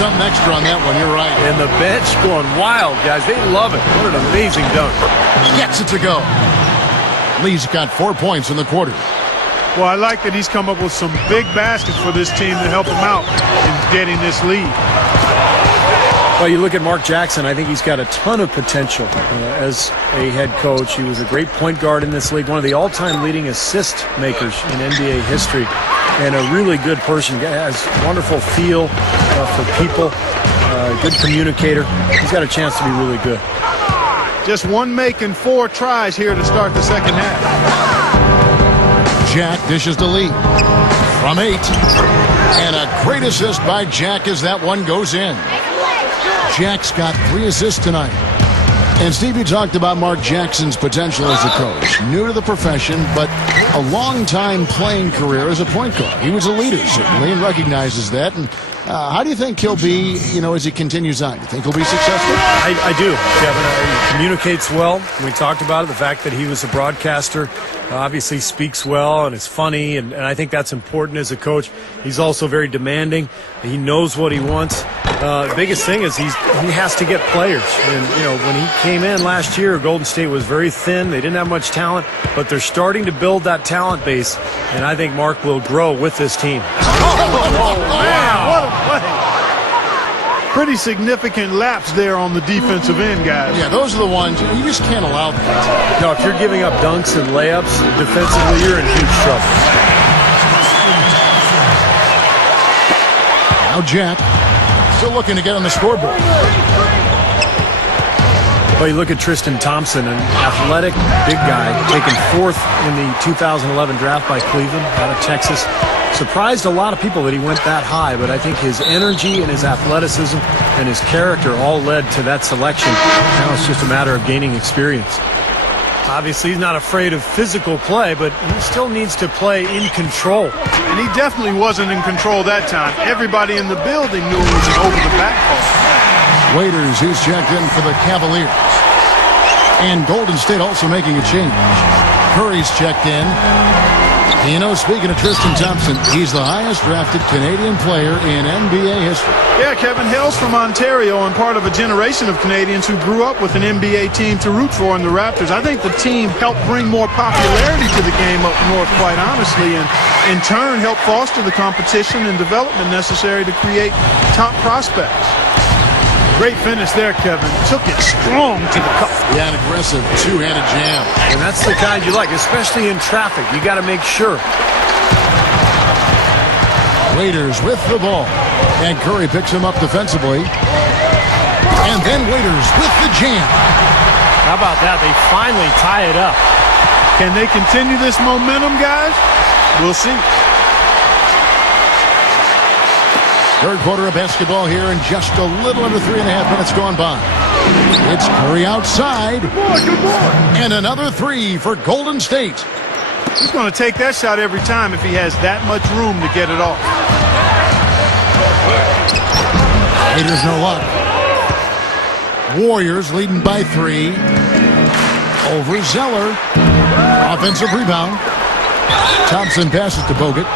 something extra on that one. You're right. And the bench going wild, guys. They love it. What an amazing dunk. Gets it to go. Lee's got 4 points in the quarter. Well, I like that he's come up with some big baskets for this team to help him out in getting this lead. Well, you look at Mark Jackson, I think he's got a ton of potential as a head coach. He was a great point guard in this league, one of the all-time leading assist makers in NBA history, and a really good person. Has wonderful feel for people, good communicator. He's got a chance to be really good. Just one make and 4 tries here to start the second half. Jack dishes to Lee from 8. And a great assist by Jack as that one goes in. Jack's got 3 assists tonight. And Steve, you talked about Mark Jackson's potential as a coach. New to the profession, but a long-time playing career as a point guard. He was a leader, certainly, and recognizes that. And how do you think he'll be, as he continues on? Do you think he'll be successful? I do, Kevin. He communicates well. We talked about it, the fact that he was a broadcaster. Obviously speaks well and is funny, and I think that's important as a coach. He's also very demanding. He knows what he wants. The biggest thing is he has to get players. And, when he came in last year, Golden State was very thin. They didn't have much talent, but they're starting to build that talent base, and I think Mark will grow with this team. Oh, man, what a play. Pretty significant lapse there on the defensive end, guys. Yeah, those are the ones you just can't allow that. No, if you're giving up dunks and layups defensively, you're in huge trouble. Now Jack still looking to get on the scoreboard. Well, you look at Tristan Thompson, an athletic big guy, taken 4th in the 2011 draft by Cleveland out of Texas. Surprised a lot of people that he went that high, but I think his energy and his athleticism and his character all led to that selection. Now it's just a matter of gaining experience. Obviously, he's not afraid of physical play, but he still needs to play in control. And he definitely wasn't in control that time. Everybody in the building knew it was an over-the-back call. Waiters, who's checked in for the Cavaliers. And Golden State also making a change. Curry's checked in. Speaking of Tristan Thompson, he's the highest drafted Canadian player in NBA history. Yeah, Kevin hails from Ontario and part of a generation of Canadians who grew up with an NBA team to root for in the Raptors. I think the team helped bring more popularity to the game up north, quite honestly, and in turn helped foster the competition and development necessary to create top prospects. Great finish there, Kevin. Took it strong to the cup. Yeah, an aggressive two-handed jam. And that's the kind you like, especially in traffic. You got to make sure. Waiters with the ball. And Curry picks him up defensively. And then Waiters with the jam. How about that? They finally tie it up. Can they continue this momentum, guys? We'll see. Third quarter of basketball here, and just a little under 3.5 minutes gone by. It's Curry outside. Good boy. And another 3 for Golden State. He's going to take that shot every time if he has that much room to get it off. Waiters no luck. Warriors leading by 3. Over Zeller. Offensive rebound. Thompson passes to Bogut.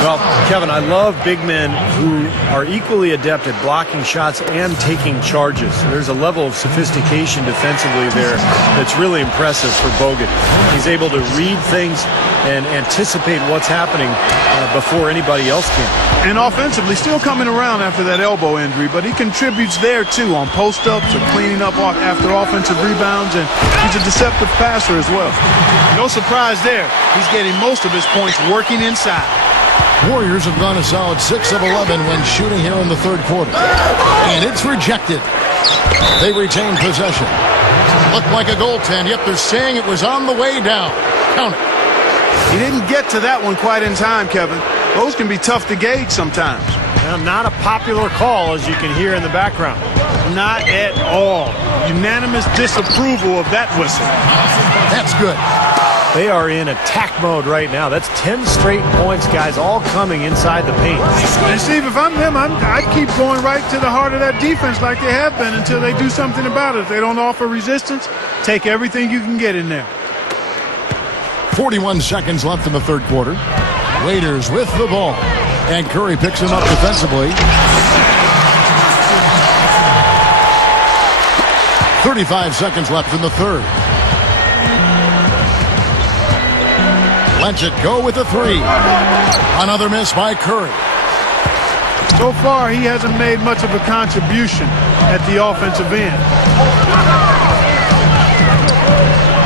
Well, Kevin, I love big men who are equally adept at blocking shots and taking charges. There's a level of sophistication defensively there that's really impressive for Bogut. He's able to read things and anticipate what's happening before anybody else can. And offensively, still coming around after that elbow injury, but he contributes there, too, on post-ups or cleaning up after offensive rebounds, and he's a deceptive passer as well. No surprise there. He's getting most of his points working inside. Warriors have gone a solid 6 of 11 when shooting here in the third quarter. And it's rejected. They retain possession. Looked like a goaltend, yep, they're saying it was on the way down. Count it. He didn't get to that one quite in time, Kevin. Those can be tough to gauge sometimes. Not a popular call, as you can hear in the background. Not at all. Unanimous disapproval of that whistle. That's good. They are in attack mode right now. That's 10 straight points, guys, all coming inside the paint. And Steve, if I'm them, I'd keep going right to the heart of that defense like they have been until they do something about it. If they don't offer resistance, take everything you can get in there. 41 seconds left in the third quarter. Waiters with the ball. And Curry picks him up defensively. 35 seconds left in the third. Lets it go with a three. Another miss by Curry. So far, he hasn't made much of a contribution at the offensive end.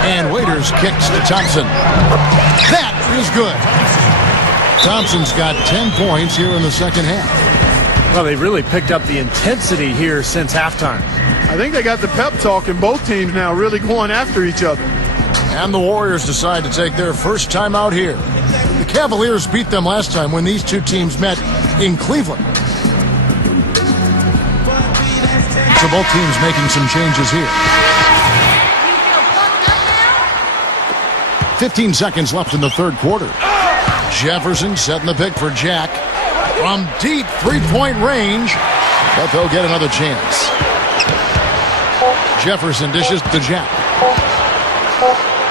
And Waiters kicks to Thompson. That is good. Thompson's got 10 points here in the second half. Well, they really picked up the intensity here since halftime. I think they got the pep talk in both teams now really going after each other. And the Warriors decide to take their first time out here. The Cavaliers beat them last time when these two teams met in Cleveland. So both teams making some changes here. 15 seconds left in the third quarter. Jefferson setting the pick for Jack. From deep three-point range, but they'll get another chance. Jefferson dishes to Jack.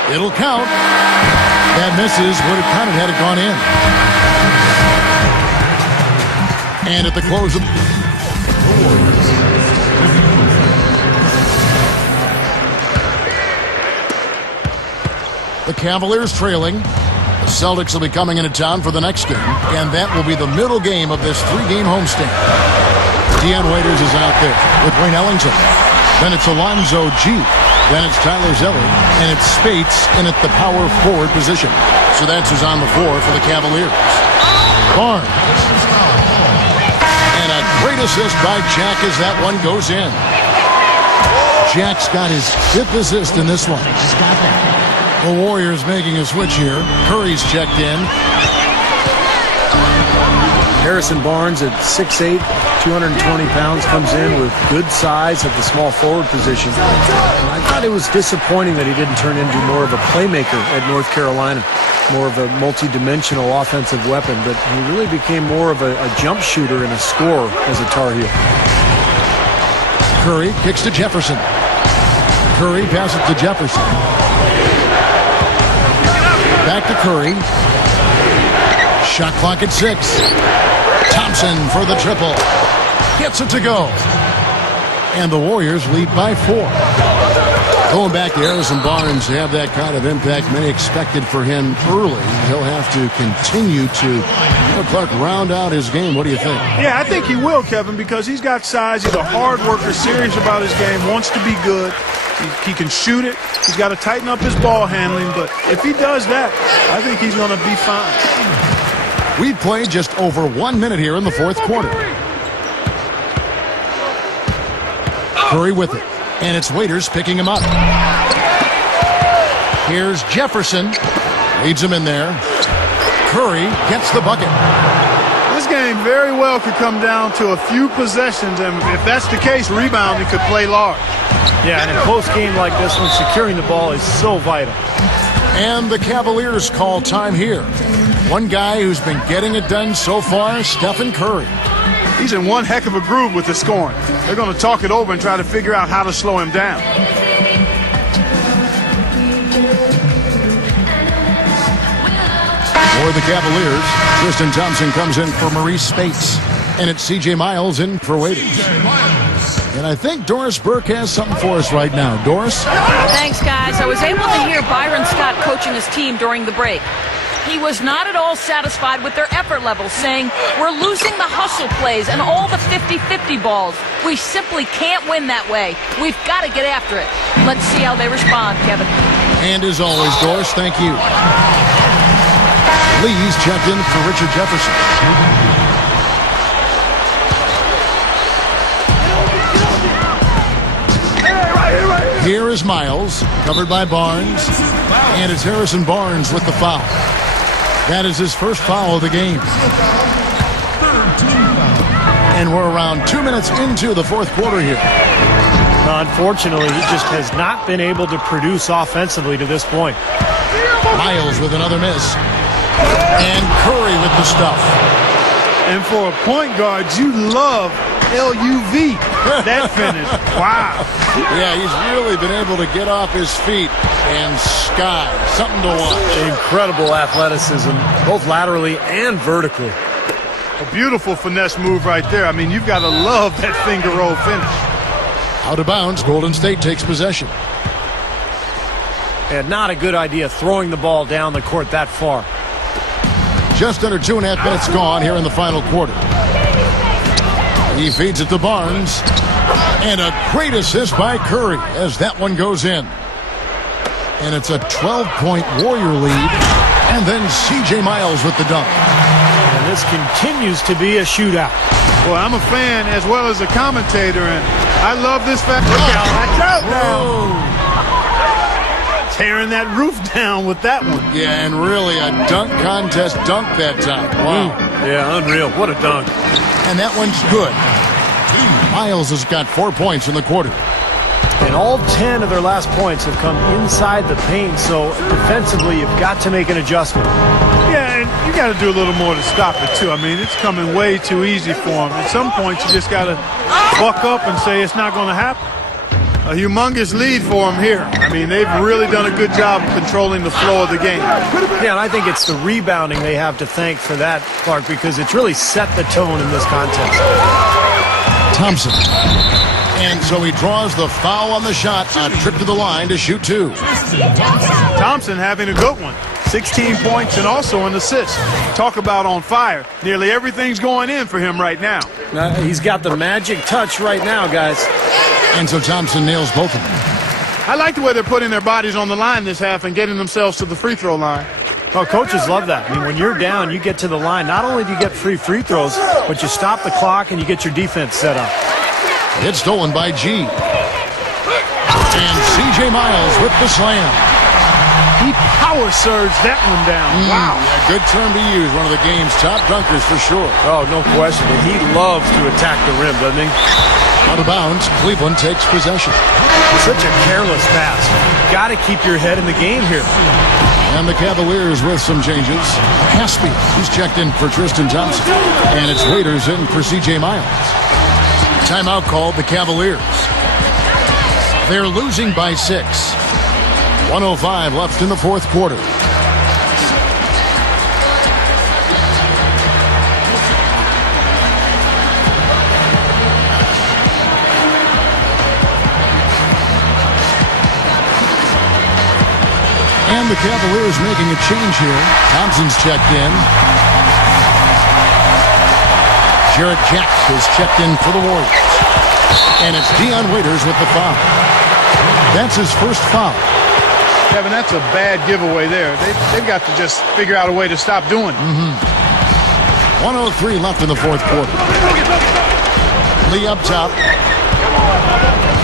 It'll count. That misses. Would have counted had it gone in. And at the close of the Cavaliers trailing. The Celtics will be coming into town for the next game, and that will be the middle game of this three-game homestand. Deion Waiters is out there with Wayne Ellington. Then it's Alonzo G. Then it's Tyler Zeller, and it's Spates in at the power forward position. So that's who's on the floor for the Cavaliers. Barnes. And a great assist by Jack as that one goes in. Jack's got his 5th assist in this one. The Warriors making a switch here. Curry's checked in. Harrison Barnes at 6'8", 220 pounds, comes in with good size at the small forward position. And I thought it was disappointing that he didn't turn into more of a playmaker at North Carolina, more of a multi-dimensional offensive weapon, but he really became more of a jump shooter and a scorer as a Tar Heel. Curry kicks to Jefferson. Curry passes to Jefferson. Back to Curry. Shot clock at 6. Thompson for the triple. Gets it to go. And the Warriors lead by 4. Going back to Harrison Barnes to have that kind of impact many expected for him early. He'll have to continue to, Clark, round out his game. What do you think? Yeah, I think he will, Kevin, because he's got size. He's a hard worker, serious about his game, wants to be good. He can shoot it. He's got to tighten up his ball handling. But if he does that, I think he's going to be fine. We've played just over 1 minute here in the fourth quarter. Curry with it. And it's Waiters picking him up. Here's Jefferson. Leads him in there. Curry gets the bucket. This game very well could come down to a few possessions. And if that's the case, rebounding could play large. Yeah, and in a close game like this one, securing the ball is so vital. And the Cavaliers call time here. One guy who's been getting it done so far, Stephen Curry. He's in one heck of a groove with the scoring. They're going to talk it over and try to figure out how to slow him down. For the Cavaliers, Tristan Thompson comes in for Maurice Spates. And it's C.J. Miles in for Waiters. And I think Doris Burke has something for us right now. Doris? Thanks, guys. I was able to hear Byron Scott coaching his team during the break. He was not at all satisfied with their effort levels, saying, "We're losing the hustle plays and all the 50-50 balls. We simply can't win that way. We've got to get after it." Let's see how they respond, Kevin. And as always, Doris, thank you. Lee's checked in for Richard Jefferson. Here is Miles, covered by Barnes, and it's Harrison Barnes with the foul. That is his first foul of the game. And we're around 2 minutes into the fourth quarter here. Unfortunately, he just has not been able to produce offensively to this point. Miles with another miss. And Curry with the stuff. And for a point guard, you love LUV, that finish. Wow. Yeah, he's really been able to get off his feet and sky. Something to watch. Incredible athleticism, both laterally and vertically. A beautiful finesse move right there. I mean, you've got to love that finger roll finish. Out of bounds, Golden State takes possession. And not a good idea throwing the ball down the court that far. Just under 2.5 minutes gone here in the final quarter. He feeds it to Barnes. And a great assist by Curry as that one goes in. And it's a 12-point Warrior lead. And then C.J. Miles with the dunk. And this continues to be a shootout. Well, I'm a fan as well as a commentator, and I love this fact. Look out. Watch out now. Tearing that roof down with that one. Yeah, and really a dunk contest dunk that time. Wow. Yeah, unreal. What a dunk. And that one's good. Miles has got 4 points in the quarter. And all 10 of their last points have come inside the paint, so defensively you've got to make an adjustment. Yeah, and you got to do a little more to stop it, too. I mean, it's coming way too easy for them. At some points, you just got to buck up and say it's not going to happen. A humongous lead for them here. I mean, they've really done a good job of controlling the flow of the game. Yeah, and I think it's the rebounding they have to thank for that, Clark, because it's really set the tone in this contest. Thompson. And so he draws the foul on the shot. A trip to the line to shoot 2. Thompson having a good one. 16 points and also an assist. Talk about on fire. Nearly everything's going in for him right now. He's got the magic touch right now, guys. And so Thompson nails both of them. I like the way they're putting their bodies on the line this half and getting themselves to the free throw line. Oh, coaches love that. I mean, when you're down, you get to the line. Not only do you get free throws, but you stop the clock and you get your defense set up. It's stolen by G. And C.J. Miles with the slam. He power surged that one down. Wow. Yeah, good term to use. One of the game's top dunkers for sure. Oh, no question. And he loves to attack the rim, doesn't he? Out of bounds, Cleveland takes possession. Such a careless pass. Got to keep your head in the game here. And the Cavaliers with some changes. Haspy, he's checked in for Tristan Thompson. And it's Waiters in for C.J. Miles. Timeout called the Cavaliers. They're losing by 6. 1:05 left in the fourth quarter. And the Cavaliers making a change here. Thompson's checked in. Jarrett Jack is checked in for the Warriors. And it's Dion Waiters with the foul. That's his first foul. Kevin, that's a bad giveaway there. They've got to just figure out a way to stop doing it. 1:03 left in the fourth quarter. Lee up top.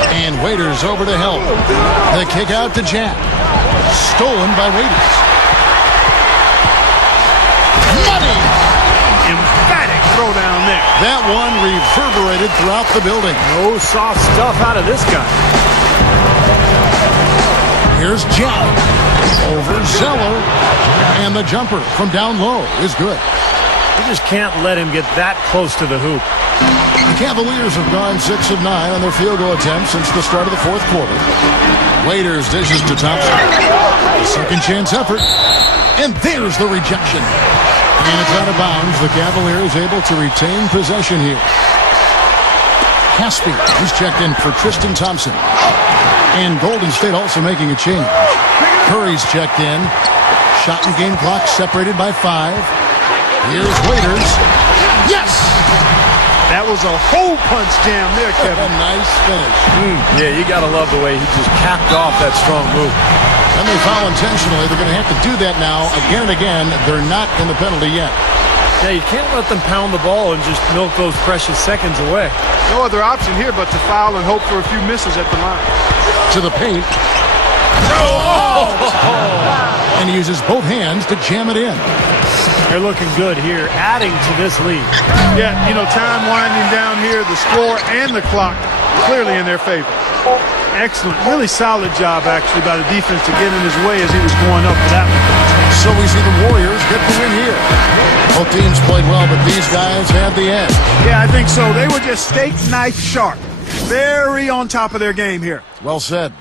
And Waiters over to help. The kick out to Jack. Stolen by Waiters. Money! Emphatic throw down there. That one reverberated throughout the building. No soft stuff out of this guy. Here's Jack. Over Zeller. And the jumper from down low is good. You just can't let him get that close to the hoop. The Cavaliers have gone 6 of 9 on their field goal attempts since the start of the fourth quarter. Waiters dishes to Thompson. Second chance effort. And there's the rejection. And it's out of bounds. The Cavaliers able to retain possession here. Haspy, who's checked in for Tristan Thompson. And Golden State also making a change. Curry's checked in. Shot and game clock separated by 5. Here's Waiters. Yes! That was a hole punch jam there, Kevin. A nice finish. Yeah, you got to love the way he just capped off that strong move. And they foul intentionally. They're going to have to do that now again and again. They're not in the penalty yet. Yeah, you can't let them pound the ball and just milk those precious seconds away. No other option here but to foul and hope for a few misses at the line. To the paint. And he uses both hands to jam it in. They're looking good here, adding to this lead. Yeah, you know, time winding down here, the score and the clock clearly in their favor. Excellent, really solid job actually by the defense to get in his way as he was going up for that one. So we see the Warriors get the win here. Both teams played well, but these guys had the edge. Yeah, I think so. They were just steak knife sharp. Very on top of their game here. Well said.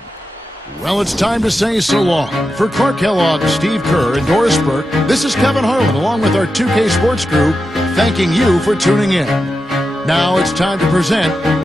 Well, it's time to say so long. For Clark Kellogg, Steve Kerr, and Doris Burke, this is Kevin Harlan along with our 2K Sports crew, thanking you for tuning in. Now it's time to present